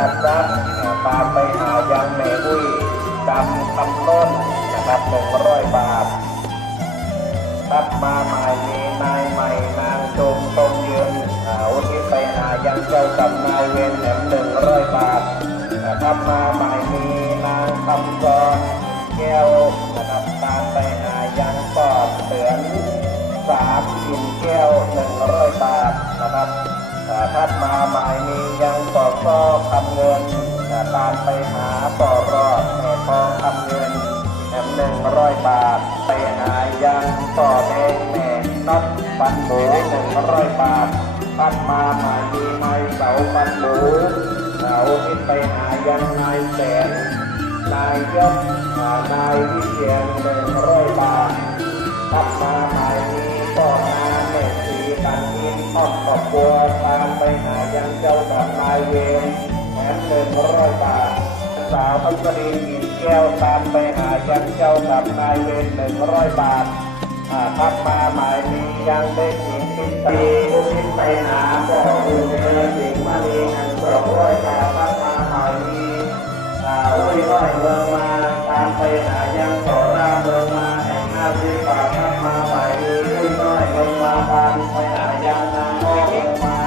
รับตามไปหายังแม่อุ้ยดำคำต้นนะครับ100 บาทรับมาหมายมีนายใหม่นางจงตรงยืนอุทิศไปหายังเจ้ากับนายเวรแถม100 บาทรับมาหมายมีนางคำกรแก้วนะครับตามไปหายังปอดเตือน3กินแก้ว100 บาทนะครับทัดมาหมายมียังปอก็คำเงินตามไปหาปอรอดแม่ทองคำเงินแถม100 บาทไปหายังปอแดงแม่น็อตปันหมู100 บาททัดมาหมายมีไม้เสาปันหมูอุทิศไปหายังนายแสนนายยศนายวิเชียร100 บาททัดมาหมายมีพ่อนาแม่สีปันอินทอดครอบครัวตามไปหายังเจ้ากับนายเวรแถม100 บาทสาวพัชรีกินแก้วตามไปหายังเจ้ากับนายเวร100 บาททัดมาหมายมียังเด็กหญิงพิตรีอุทิศไปหาพ่อคุณเมืองสิงห์มาลี200 บาททัดมาหมายมีอุ้ยน้อยเมืองมาตามไปหายังต่อราเมืองมาแห่ง50 บาททัดมาหมายมีอุ้ยน้อยเมืองมาตามไปหายังนางพ่อเมืองมา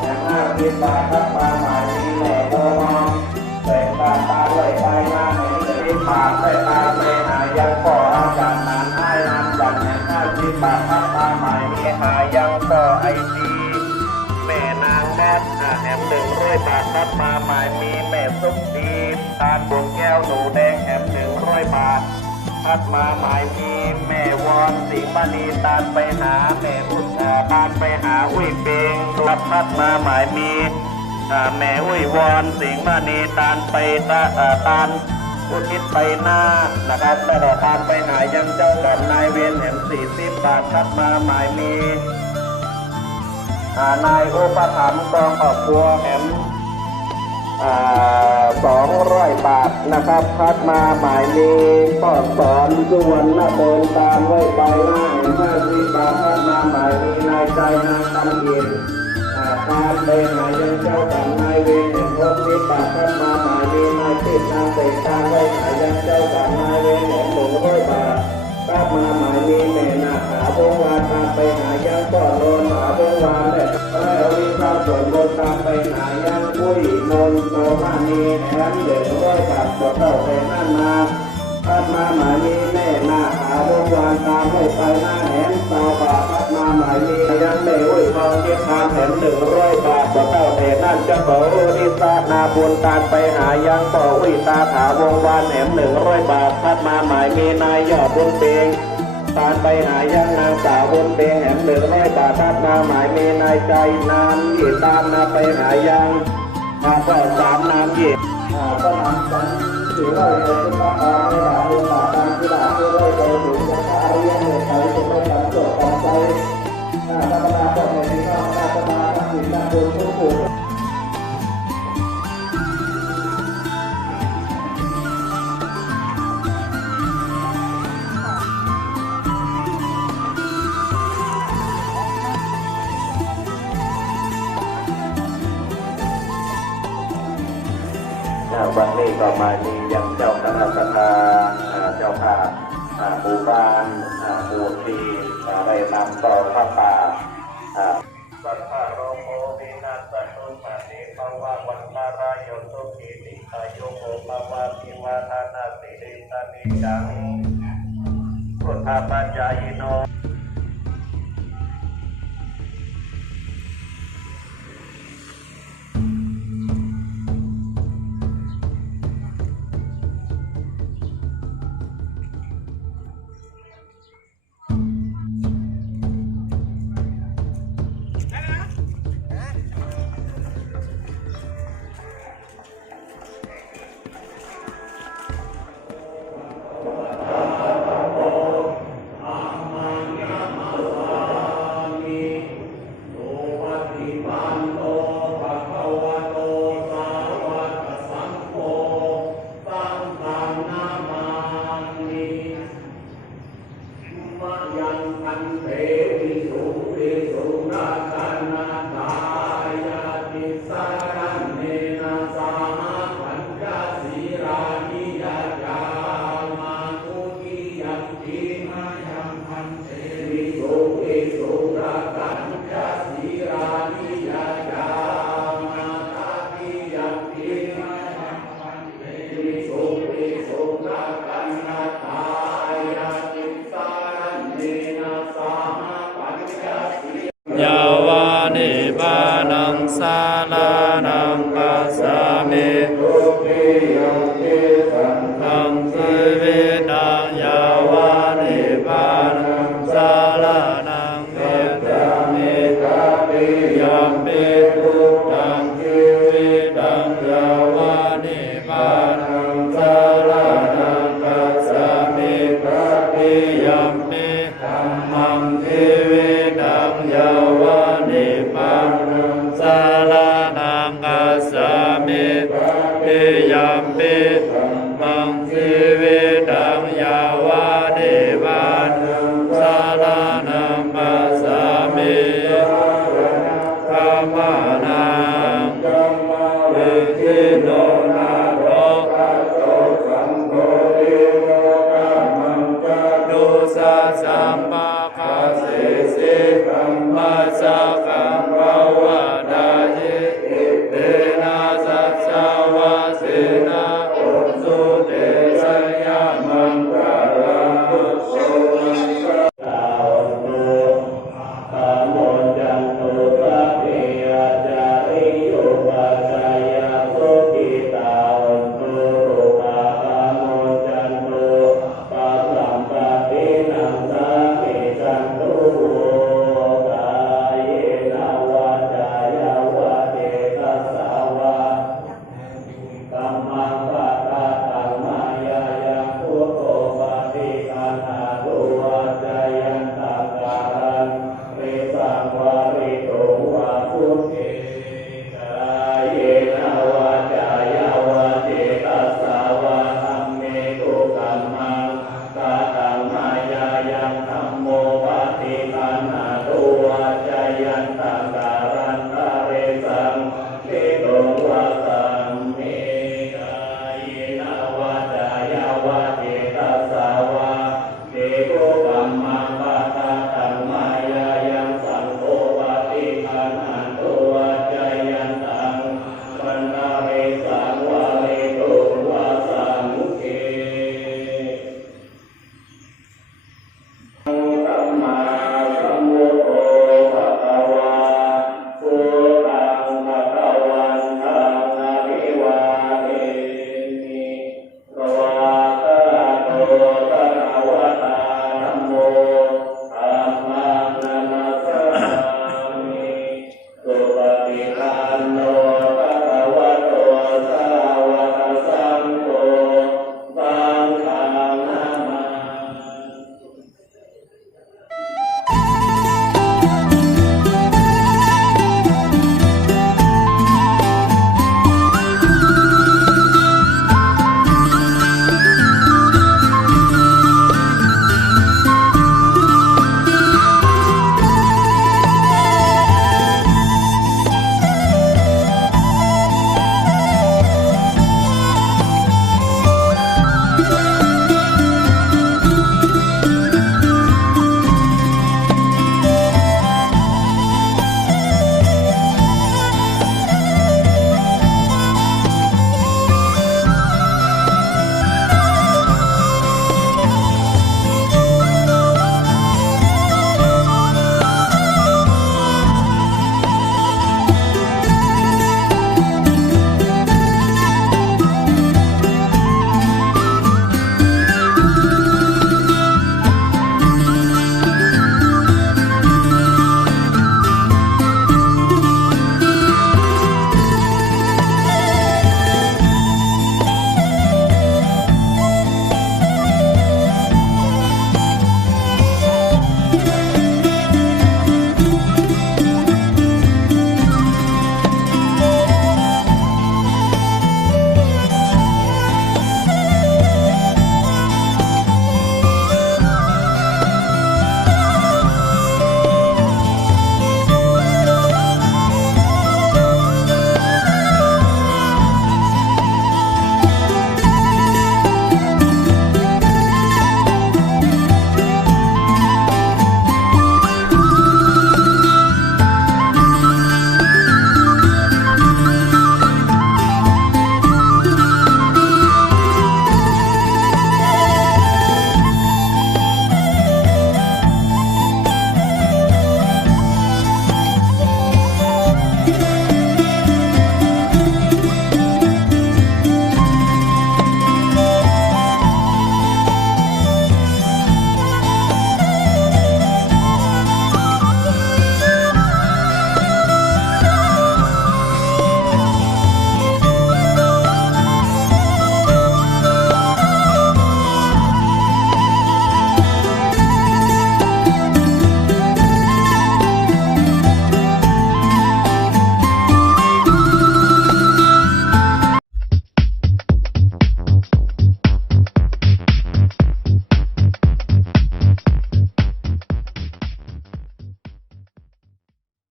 แห่ง50 บาททัดมาหมายมีแหล่โตมองแต่ตาตาไหลไปหน้าแห่ง50 บาทได้ตามไปหายังพ่ออาจารย์นานให้นานจันแห่ง50 บาททัดมาหมายมีหายังพ่อไอซีแม่นางแดดแถม100 บาททัดมาหมายมีแม่ซุปดีตาลบวงแก้วหนูแดงแถม100 บาททัดมาหมายมีแม่วอนสิงห์มณีตาลไปหาแม่อุตตาลไปหาอุ้ยเปงรับทัดมาหมายมีแม่อุ้ยวอนสิงห์มณีตาลไปตาลอุทิศไปหน้านะครับแต่ตาลไปหายังเจ้ากับนายเวรแถม40 บาททัดมาหมายมีนายอุปถัมภ์กองครอบครัวแถม200 บาทนะครับทัดมาหมายมีพ่อสอนสุวรรณเดินตามไว้ไปหน้าแห่ง50 บาททัดมาหมายมีนายใจนางคำเย็นตามไปหายังเจ้ากับนายเวรแห่ง60 บาททัดมาหมายมีนายติดนางเตะตามไว้หายังเจ้ากับนายเวรแห่ง100 บาททัดมาหมายมีแม่นาขาวงวานตามไปหายังพ่อโลนหาวงวานและวิชาส่วนบนตามไปหายังปุ้ยมนโตมานีแถม100 บาทต่อเต้าไปนั่นมาทัดมาหมายมีแม่นาขาวงวานตามไว้ไปหน้าแหนตาบาททัดมาหมายมียังแม่อุ้ยทองเย็บทานแถม100 บาทต่อเต้าไปนั่นจะขอนิสานาบุญตามไปหายังต่ออุ้ยตาถาวงวานแถม100 บาททัดมาหมายมีนายยอดบุญเปงตามไปหายังนางสาวบนเปงแหม100 บาททัดมาหมายมีนายใจนามหยีตามนาไปหายังก็3นามหยีก็นำกันถือว่าเป็นสุภาพไม่ได้ดูตาตามที่ได้ที่ได้ใจถึงจะพาเรียนเหตุใจจะไม่ทำโจทย์ของใจธรรมดาก็ไม่ได้ธรรมดาทั้งสิ่งทั้งบุญทุกผู้วันนี้ก็มามียังเจ้าคณะสภาเจ้าภาพหมู่บ้านหมู่ที่ได้นำต่อพระป่าสัทธาโรโมวินาศตุมานิภวะวันตารายโยสุขีติกายโยโกภวะพิวาทานาสิริสานิจังพุทธปัญญายโนส ยาวะเดวานังสารนังปัสสามิธัมมานังวิธิโนนาโรดุสัสสัมปะคะเสสิมัสสะกังภวะดายิเตนะสัสสะวะเสนะอุสุเตสยามังคารังพุทโธตาวันโตธรรมโมจันตุสัพพิยาจาริโยปัจจายสุขิตาวันโตสุขธรรมโมจันตุปัสสัมปะตินังสามิจันตุโวกายเยนะวาจายาวะเจตัสสาวะกัมมังปะทะธัมมายายังพุทโธปฏิคันหาตุวาจายันตังการังเรสังวาริโตวาพุทเถกายเยนะวาจายาวะเจตัสสาวะธัมเมตุกัมมังกะตังมายายังธัมโมปฏิคันหาตุวาจายันตังการังเรสังเมตุวาสัมเมกายเยนะวาจายาวะเจตัสสาวะเตโกกัมมังปะทะธัมมายายังสังโฆปฏิคันหาตุวาจายันตังปันนาเรสังวาเลโตวาสังเกธัมมาสัมพุทโธภะคะวาพุทธังภะคะวันตังอะภิวาเทมิภะวะตะโต